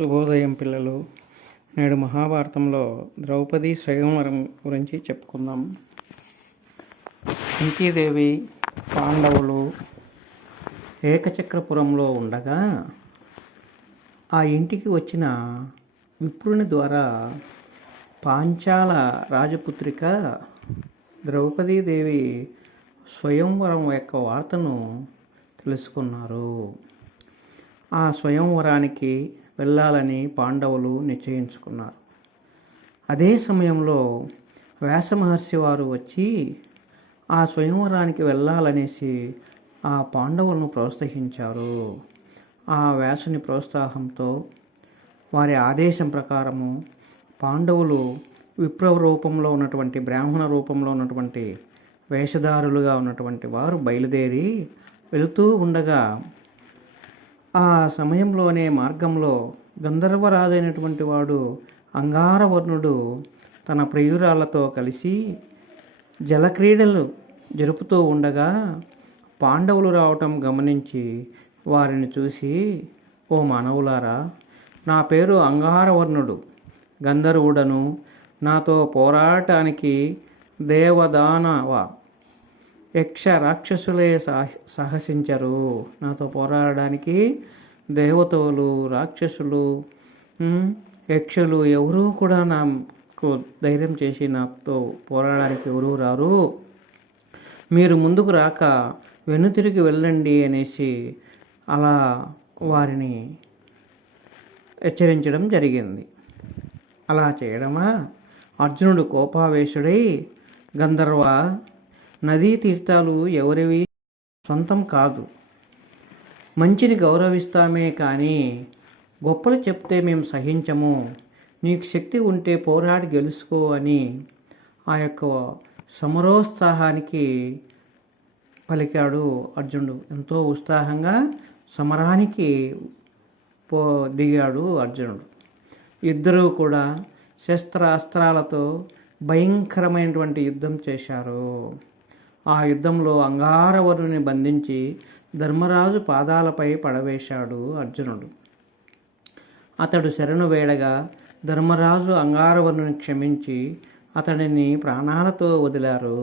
శుభోదయం పిల్లలు. నేడు మహాభారతంలో ద్రౌపది స్వయంవరం గురించి చెప్పుకుందాం. కుంతీదేవి పాండవులు ఏకచక్రపురంలో ఉండగా ఆ ఇంటికి వచ్చిన విప్రుని ద్వారా పాంచాల రాజపుత్రిక ద్రౌపదీదేవి స్వయంవరం యొక్క వార్తను తెలుసుకున్నారు. ఆ స్వయంవరానికి వెళ్ళాలని పాండవులు నిశ్చయించుకున్నారు. అదే సమయంలో వ్యాసమహర్షి వారు వచ్చి ఆ స్వయంవరానికి వెళ్ళాలనేసి ఆ పాండవులను ప్రోత్సహించారు. ఆ వ్యాసుని ప్రోత్సాహంతో వారి ఆదేశం ప్రకారము పాండవులు విప్ర రూపంలో ఉన్నటువంటి బ్రాహ్మణ రూపంలో ఉన్నటువంటి వేషధారులుగా ఉన్నటువంటి వారు బయలుదేరి వెళుతూ ఉండగా ఆ సమయంలోనే మార్గంలో గంధర్వరాజైనటువంటి వాడు అంగారవర్ణుడు తన ప్రియురాళ్లతో కలిసి జలక్రీడలు జరుపుతూ ఉండగా పాండవులు రావటం గమనించి వారిని చూసి, ఓ మానవులారా, నా పేరు అంగారవర్ణుడు, గంధర్వుడను, నాతో పోరాటానికి దేవదానవ యక్ష రాక్షసులే సాహసించరు. నాతో పోరాడడానికి దేవతలు, రాక్షసులు, యక్షులు ఎవరూ కూడా నాకు ధైర్యం చేసి నాతో పోరాడడానికి ఎవరూ రారు. మీరు ముందుకు రాక వెనుతిరిగి వెళ్ళండి అనేసి అలా వారిని హెచ్చరించడం జరిగింది. అలా చేయడమా అర్జునుడు కోపావేశుడై, గంధర్వ, నదీ తీర్థాలు ఎవరివి సొంతం కాదు. మంచిని గౌరవిస్తామే కానీ గొప్పలు చెప్తే మేము సహించము. నీకు శక్తి ఉంటే పోరాడి గెలుచుకో అని ఆ యొక్క సమరోత్సాహానికి పలికాడు అర్జునుడు. ఎంతో ఉత్సాహంగా సమరానికి దిగాడు అర్జునుడు. ఇద్దరూ కూడా శస్త్రాస్త్రాలతో భయంకరమైనటువంటి యుద్ధం చేశారు. ఆ యుద్ధంలో అంగారవరుని బంధించి ధర్మరాజు పాదాలపై పడవేశాడు అర్జునుడు. అతడు శరణు వేడగా ధర్మరాజు అంగారవరుని క్షమించి అతడిని ప్రాణాలతో వదిలారు.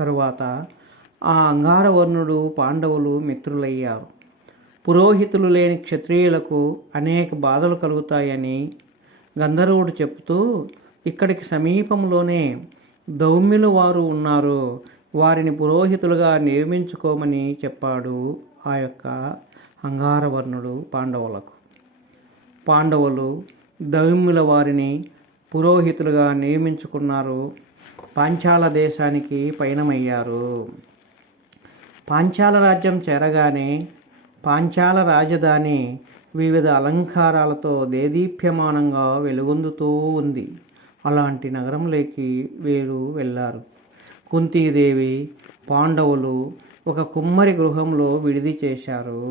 తరువాత ఆ అంగారవర్ణుడు పాండవులు మిత్రులయ్యారు. పురోహితులు లేని క్షత్రియులకు అనేక బాధలు కలుగుతాయని గంధర్వుడు చెప్తూ, ఇక్కడికి సమీపంలోనే దౌమ్యులు వారు ఉన్నారు, వారిని పురోహితులుగా నియమించుకోమని చెప్పాడు ఆ యొక్క అంగారవర్ణుడు పాండవులకు. పాండవులు దౌమ్యుల వారిని పురోహితులుగా నియమించుకున్నారు. పాంచాల దేశానికి పయనమయ్యారు. పాంచాల రాజ్యం చేరగానే పాంచాల రాజధాని వివిధ అలంకారాలతో దేదీప్యమానంగా వెలుగొందుతూ ఉంది. అలాంటి నగరంలోకి వీరు వెళ్ళారు. కుంతీదేవి పాండవులు ఒక కుమ్మరి గృహంలో విడిది చేశారు.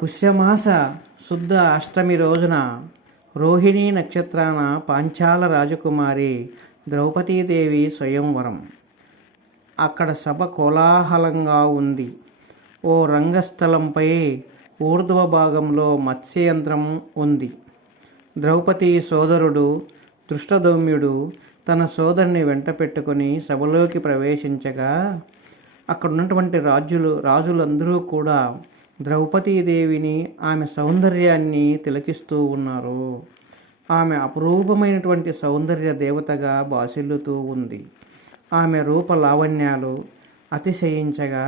పుష్యమాస శుద్ధ అష్టమి రోజున రోహిణీ నక్షత్రాన పాంచాల రాజకుమారి ద్రౌపదీదేవి స్వయంవరం. అక్కడ సభ కోలాహలంగా ఉంది. ఓ రంగస్థలంపై ఊర్ధ్వ భాగంలో మత్స్యయంత్రం ఉంది. ద్రౌపది సోదరుడు దృష్టదౌమ్యుడు తన సోదరిని వెంట పెట్టుకొని సభలోకి ప్రవేశించగా అక్కడ ఉన్నటువంటి రాజులందరూ కూడా ద్రౌపదీదేవిని, ఆమె సౌందర్యాన్ని తిలకిస్తూ ఉన్నారు. ఆమె అపురూపమైనటువంటి సౌందర్య దేవతగా బాసిల్లుతూ ఉంది. ఆమె రూప లావణ్యాలు అతిశయించగా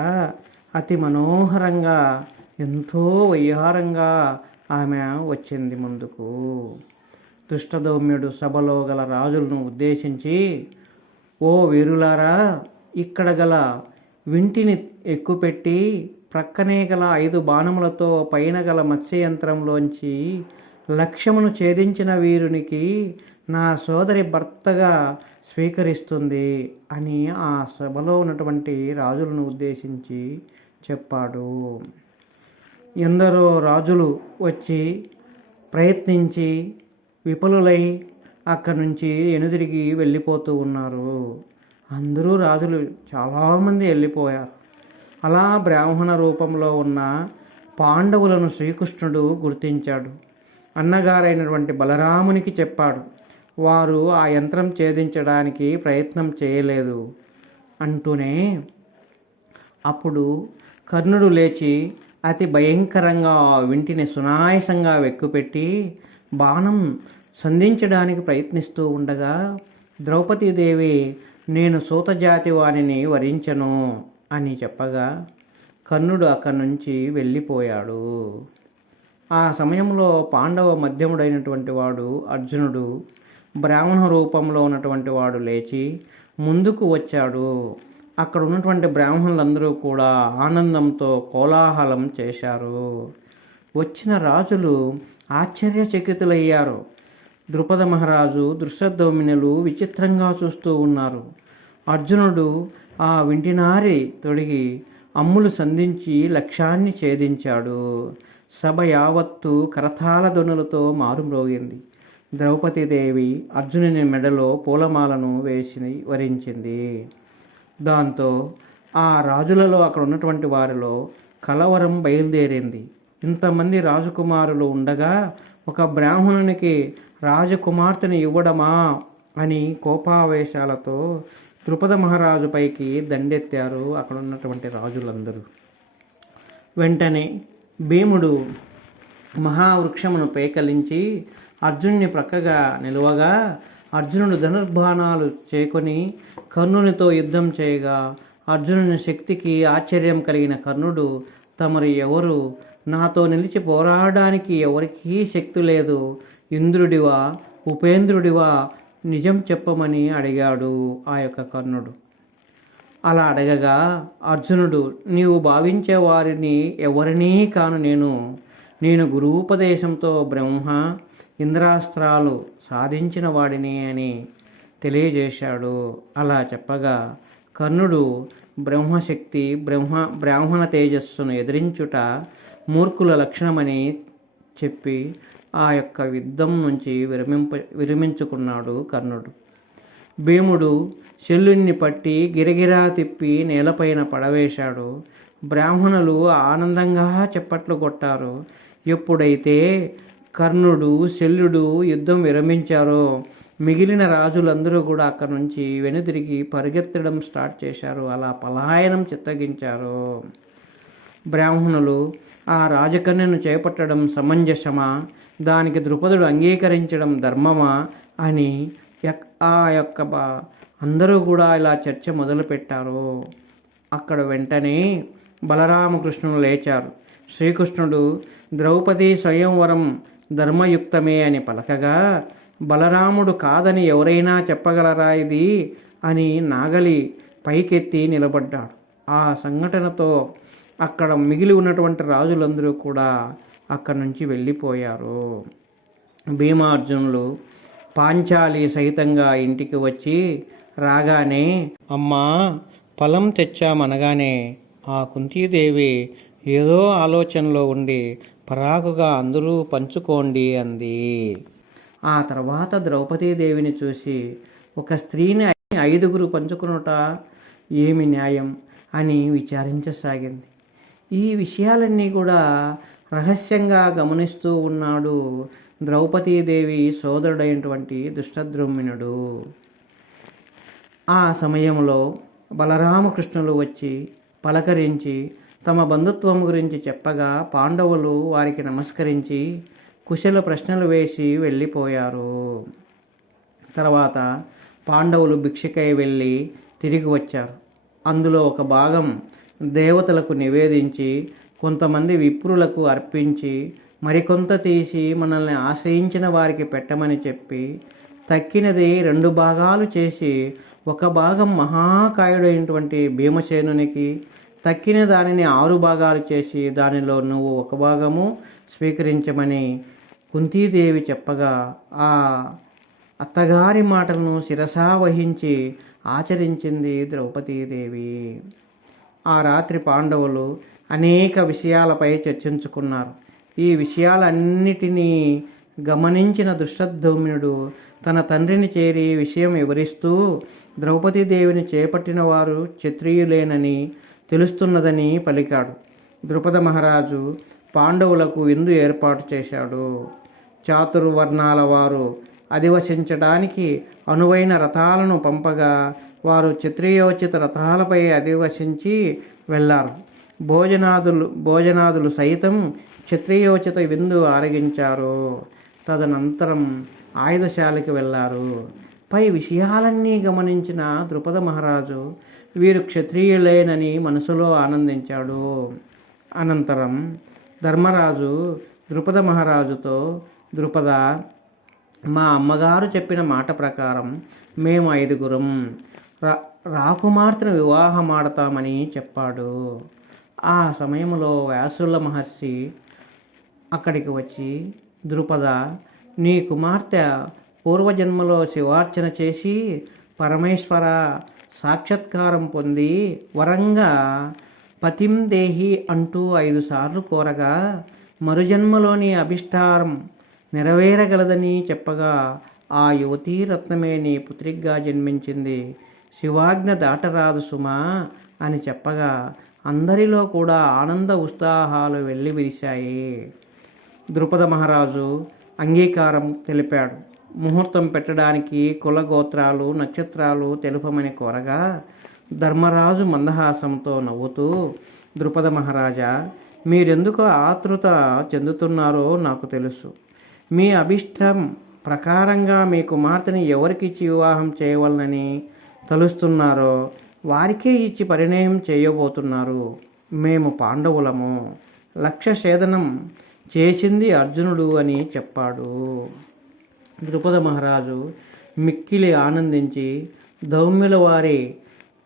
అతి మనోహరంగా, ఎంతో వయ్యారంగా ఆమె వచ్చింది ముందుకు. దుష్టదౌమ్యుడు సభలో గల రాజులను ఉద్దేశించి, ఓ వీరులారా, ఇక్కడ గల వింటిని ఎక్కుపెట్టి ప్రక్కనే గల 5 బాణములతో పైన గల మత్స్యయంత్రంలోంచి లక్ష్యమును ఛేదించిన వీరునికి నా సోదరి భర్తగా స్వీకరిస్తుంది అని ఆ సభలో ఉన్నటువంటి రాజులను ఉద్దేశించి చెప్పాడు. ఎందరో రాజులు వచ్చి ప్రయత్నించి విఫలులై అక్కడి నుంచి ఎనుదిరిగి వెళ్ళిపోతూ ఉన్నారు. అందరూ రాజులు చాలామంది వెళ్ళిపోయారు. అలా బ్రాహ్మణ రూపంలో ఉన్న పాండవులను శ్రీకృష్ణుడు గుర్తించాడు. అన్నగారైనటువంటి బలరామునికి చెప్పాడు. వారు ఆ యంత్రం ఛేదించడానికి ప్రయత్నం చేయలేదు అంటూనే అప్పుడు కర్ణుడు లేచి అతి భయంకరంగా ఆ వింటిని సునాయాసంగా వెక్కుపెట్టి బాణం సంధించడానికి ప్రయత్నిస్తూ ఉండగా ద్రౌపదీదేవి నేను సూతజాతి వాణిని వరించను అని చెప్పగా కర్ణుడు అక్కడి నుంచి వెళ్ళిపోయాడు. ఆ సమయంలో పాండవ మధ్యముడైనటువంటి వాడు అర్జునుడు బ్రాహ్మణ రూపంలో ఉన్నటువంటి వాడు లేచి ముందుకు వచ్చాడు. అక్కడ ఉన్నటువంటి బ్రాహ్మణులందరూ కూడా ఆనందంతో కోలాహలం చేశారు. వచ్చిన రాజులు ఆశ్చర్యచకితులయ్యారు. ద్రుపద మహారాజు దృశ్యద్యోమ్నులు విచిత్రంగా చూస్తూ ఉన్నారు. అర్జునుడు ఆ వింటినారి తొడిగి అమ్ములు సంధించి లక్ష్యాన్ని ఛేదించాడు. సభ యావత్తు కరతాళ ధ్వనులతో మారుమ్రోగింది. ద్రౌపదీదేవి అర్జునుని మెడలో పూలమాలను వేసి వరించింది. దాంతో ఆ రాజులలో అక్కడ ఉన్నటువంటి వారిలో కలవరం బయలుదేరింది. ఇంతమంది రాజకుమారులు ఉండగా ఒక బ్రాహ్మణునికి రాజకుమార్తెను ఇవ్వడమా అని కోపావేశాలతో ద్రుపద మహారాజుపైకి దండెత్తారు అక్కడ ఉన్నటువంటి రాజులందరూ. వెంటనే భీముడు మహావృక్షమును పేకలించి అర్జునుని ప్రక్కగా నిలువగా అర్జునుడు ధనుర్బాణాలు చేకొని కర్ణునితో యుద్ధం చేయగా అర్జునుని శక్తికి ఆశ్చర్యం కలిగిన కర్ణుడు తమరు ఎవరు? నాతో నిలిచి పోరాడడానికి ఎవరికీ శక్తి లేదు. ఇంద్రుడివా ఉపేంద్రుడివా నిజం చెప్పమని అడిగాడు ఆ యొక్క కర్ణుడు. అలా అడగగా అర్జునుడు నీవు భావించే వారిని ఎవరినీ కాను నేను గురూపదేశంతో బ్రహ్మ ఇంద్రాస్త్రాలు సాధించిన వాడిని అని తెలియజేశాడు. అలా చెప్పగా కర్ణుడు బ్రహ్మశక్తి బ్రాహ్మణ తేజస్సును ఎదిరించుట మూర్ఖుల లక్షణమని చెప్పి ఆ యొక్క యుద్ధం నుంచి విరమించుకున్నాడు కర్ణుడు. భీముడు శల్యుణ్ణి పట్టి గిరగిరా తిప్పి నేలపైన పడవేశాడు. బ్రాహ్మణులు ఆనందంగా చప్పట్లు కొట్టారు. ఎప్పుడైతే కర్ణుడు శల్యుడు యుద్ధం విరమించారో మిగిలిన రాజులందరూ కూడా అక్కడి నుంచి వెనుతిరిగి పరిగెత్తడం స్టార్ట్ చేశారు. అలా పలాయనం చిత్తగించారు. బ్రాహ్మణులు ఆ రాజకన్యను చేపట్టడం సమంజసమా, దానికి ద్రుపదుడు అంగీకరించడం ధర్మమా అని ఆ యొక్క అందరూ కూడా ఇలా చర్చ మొదలుపెట్టారు. అక్కడ వెంటనే బలరామకృష్ణులు లేచారు. శ్రీకృష్ణుడు ద్రౌపది స్వయంవరం ధర్మయుక్తమే అని పలకగా బలరాముడు కాదని ఎవరైనా చెప్పగలరా ఇది అని నాగలి పైకెత్తి నిలబడ్డాడు. ఆ సంఘటనతో అక్కడ మిగిలి ఉన్నటువంటి రాజులందరూ కూడా అక్కడి నుంచి వెళ్ళిపోయారు. భీమార్జునులు పాంచాలి సహితంగా ఇంటికి వచ్చి రాగానే అమ్మా ఫలం తెచ్చామనగానే ఆ కుంతీదేవి ఏదో ఆలోచనలో ఉండి పరాకుగా అందరూ పంచుకోండి అంది. ఆ తర్వాత ద్రౌపదీదేవిని చూసి ఒక స్త్రీని 5 పంచుకునుట ఏమి న్యాయం అని విచారించసాగింది. ఈ విషయాలన్నీ కూడా రహస్యంగా గమనిస్తూ ఉన్నాడు ద్రౌపదీదేవి సోదరుడైనటువంటి దుష్టద్రుమ్నుడు. ఆ సమయంలో బలరామకృష్ణులు వచ్చి పలకరించి తమ బంధుత్వం గురించి చెప్పగా పాండవులు వారికి నమస్కరించి కుశల ప్రశ్నలు వేసి వెళ్ళిపోయారు. తర్వాత పాండవులు భిక్షకై వెళ్ళి తిరిగి వచ్చారు. అందులో ఒక భాగం దేవతలకు నివేదించి కొంతమంది విప్రులకు అర్పించి మరికొంత తీసి మనల్ని ఆశ్రయించిన వారికి పెట్టమని చెప్పి తక్కినది 2 భాగాలు చేసి ఒక భాగం మహాకాయుడైనటువంటి భీమసేనునికి, తక్కిన దానిని 6 భాగాలు చేసి దానిలో నువ్వు 1 భాగము స్వీకరించమని కుంతీదేవి చెప్పగా ఆ అత్తగారి మాటలను శిరసా వహించి ఆచరించింది ద్రౌపదీదేవి. ఆ రాత్రి పాండవులు అనేక విషయాలపై చర్చించుకున్నారు. ఈ విషయాలన్నిటినీ గమనించిన దుష్టద్యుమ్నుడు తన తండ్రిని చేరి విషయం వివరిస్తూ ద్రౌపదీదేవిని చేపట్టిన వారు క్షత్రియులేనని తెలుస్తున్నదని పలికాడు. ద్రుపద మహారాజు పాండవులకు విందు ఏర్పాటు చేశాడు. చాతుర్వర్ణాల వారు అధివసించడానికి అనువైన రథాలను పంపగా వారు క్షత్రియోచిత రథాలపై అధివసించి వెళ్ళారు. భోజనాదులు సైతం క్షత్రియోచిత విందు ఆరగించారు. తదనంతరం ఆయుధశాలకి వెళ్ళారు. పై విషయాలన్నీ గమనించిన ద్రుపద మహారాజు వీరు క్షత్రియులేనని మనసులో ఆనందించాడు. అనంతరం ధర్మరాజు ద్రుపద మహారాజుతో, ద్రుపద, మా అమ్మగారు చెప్పిన మాట ప్రకారం మేము 5గురం రాకుమార్తెను వివాహమాడతామని చెప్పాడు. ఆ సమయంలో వ్యాసుల మహర్షి అక్కడికి వచ్చి, ద్రుపద, నీ కుమార్తె పూర్వజన్మలో శివార్చన చేసి పరమేశ్వర సాక్షాత్కారం పొంది వరంగా పతిం దేహి అంటూ 5 సార్లు కోరగా మరుజన్మలోని అభిష్టారం నెరవేరగలదని చెప్పగా ఆ యువతీ రత్నమే నీ పుత్రిగా జన్మించింది. శివాజ్ఞ దాటరాదు సుమా అని చెప్పగా అందరిలో కూడా ఆనంద ఉత్సాహాలు వెళ్ళి విరిశాయి. ద్రుపద మహారాజు అంగీకారం తెలిపాడు. ముహూర్తం పెట్టడానికి కులగోత్రాలు నక్షత్రాలు తెలుపమని కోరగా ధర్మరాజు మందహాసంతో నవ్వుతూ, ద్రుపద మహారాజా, మీరెందుకు ఆతృత చెందుతున్నారో నాకు తెలుసు. మీ అభిష్టం ప్రకారంగా మీ కుమార్తెని ఎవరికిచ్చి వివాహం చేయవలనని తలుస్తున్నారో వారికే ఇచ్చి పరిణయం చేయబోతున్నారు. మేము పాండవులము. లక్ష్య ఛేదనం చేసింది అర్జునుడు అని చెప్పాడు. ద్రుపద మహారాజు మిక్కిలి ఆనందించి ధౌమ్యుల వారి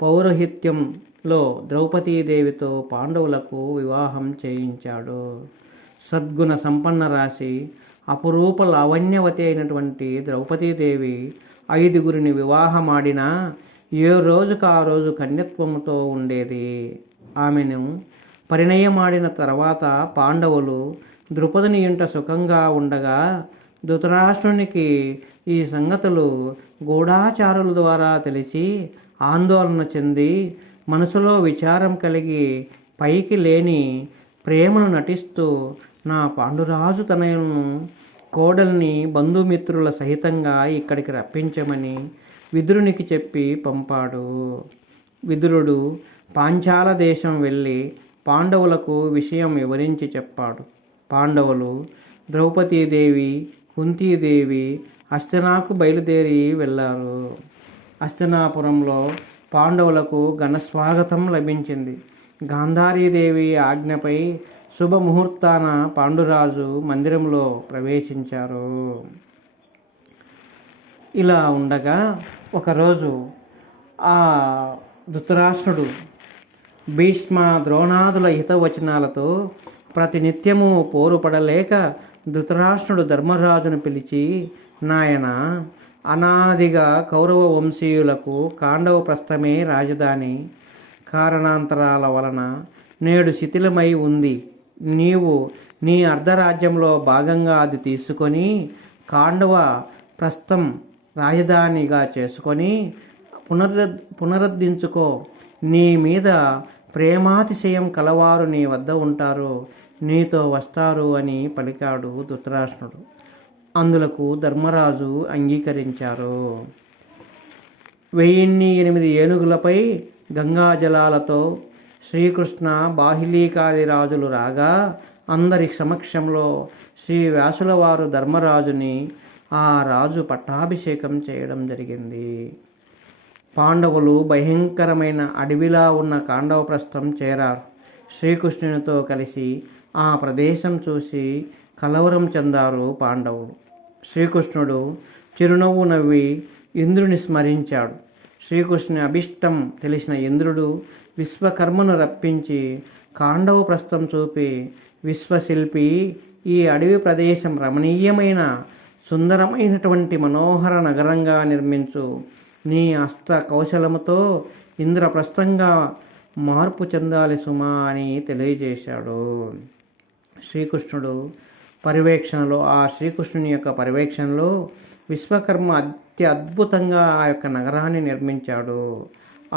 పౌరోహిత్యంలో ద్రౌపదీదేవితో పాండవులకు వివాహం చేయించాడు. సద్గుణ సంపన్న రాశి అపురూప లావణ్యవతి అయినటువంటి ద్రౌపదీదేవి 5గురిని వివాహమాడినా ఏ రోజుకు ఆ రోజు కన్యత్వముతో ఉండేది. ఆమెను పరిణయమాడిన తర్వాత పాండవులు ద్రుపదుని ఇంట సుఖంగా ఉండగా ధృతరాష్ట్రునికి ఈ సంగతులు గూఢాచారుల ద్వారా తెలిసి ఆందోళన చెంది మనసులో విచారం కలిగి పైకి లేని ప్రేమను నటిస్తూ నా పాండురాజు తనయులను కోడల్ని బంధుమిత్రుల సహితంగా ఇక్కడికి రప్పించమని విదురునికి చెప్పి పంపాడు. విదురుడు పాంచాల దేశం వెళ్ళి పాండవులకు విషయం వివరించి చెప్పాడు. పాండవులు ద్రౌపదీదేవి, కుంతీదేవి హస్తినాకు బయలుదేరి వెళ్ళారు. హస్తినాపురంలో పాండవులకు ఘనస్వాగతం లభించింది. గాంధారీదేవి ఆజ్ఞపై శుభముహూర్తాన పాండురాజు మందిరంలో ప్రవేశించారు. ఇలా ఉండగా ఒకరోజు ఆ ధృతరాష్ట్రుడు భీష్మ ద్రోణాదుల హితవచనాలతో ప్రతినిత్యము పోరుపడలేక ధృతరాష్ట్రుడు ధర్మరాజును పిలిచి, నాయన, అనాదిగా కౌరవ వంశీయులకు కాండవ ప్రస్థమే రాజధాని. కారణాంతరాల వలన నేడు శిథిలమై ఉంది. నీవు నీ అర్ధరాజ్యంలో భాగంగా అది తీసుకొని కాండవ ప్రస్థం రాజధానిగా చేసుకొని పునరుద్ధరించుకో. నీ మీద ప్రేమాతిశయం కలవారు నీ వద్ద ఉంటారు, నీతో వస్తారు అని పలికాడు ధృతరాష్ట్రుడు. అందులకు ధర్మరాజు అంగీకరించారు. 1008 ఏనుగులపై గంగాజలాలతో శ్రీకృష్ణ బాహిలీకాది రాజులు రాగా అందరి సమక్షంలో శ్రీ వ్యాసుల వారు ధర్మరాజుని ఆ రాజు పట్టాభిషేకం చేయడం జరిగింది. పాండవులు భయంకరమైన అడవిలా ఉన్న కాండవప్రస్థం చేరారు. శ్రీకృష్ణునితో కలిసి ఆ ప్రదేశం చూసి కలవరం చెందారు పాండవులు. శ్రీకృష్ణుడు చిరునవ్వు నవ్వి ఇంద్రుని స్మరించాడు. శ్రీకృష్ణుని అభిష్టం తెలిసిన ఇంద్రుడు విశ్వకర్మను రప్పించి కాండవ ప్రస్థం చూపి, విశ్వశిల్పి, ఈ అడవి ప్రదేశం రమణీయమైన సుందరమైనటువంటి మనోహర నగరంగా నిర్మించు. నీ హస్త కౌశలముతో ఇంద్రప్రస్థంగా మార్పు చెందాలి సుమా అని తెలియజేశాడు. శ్రీకృష్ణుడు పర్యవేక్షణలో శ్రీకృష్ణుని యొక్క పర్యవేక్షణలో విశ్వకర్మ అద్భుతంగా ఆ యొక్క నగరాన్ని నిర్మించాడు.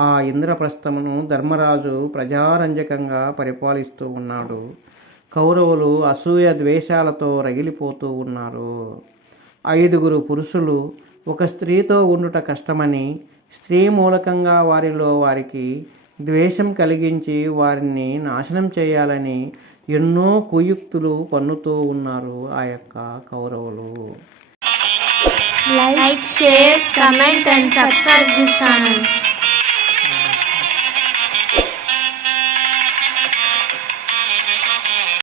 ఆ ఇంద్రప్రస్థమును ధర్మరాజు ప్రజారంజకంగా పరిపాలిస్తూ ఉన్నాడు. కౌరవులు అసూయ ద్వేషాలతో రగిలిపోతూ ఉన్నారు. 5 పురుషులు ఒక స్త్రీతో ఉండుట కష్టమని, స్త్రీ మూలకంగా వారికి ద్వేషం కలిగించి వారిని నాశనం చేయాలని ఎన్నో కుయుక్తులు పన్నుతూ ఉన్నారు ఆ యొక్క కౌరవులు. Like, share, comment and subscribe this channel.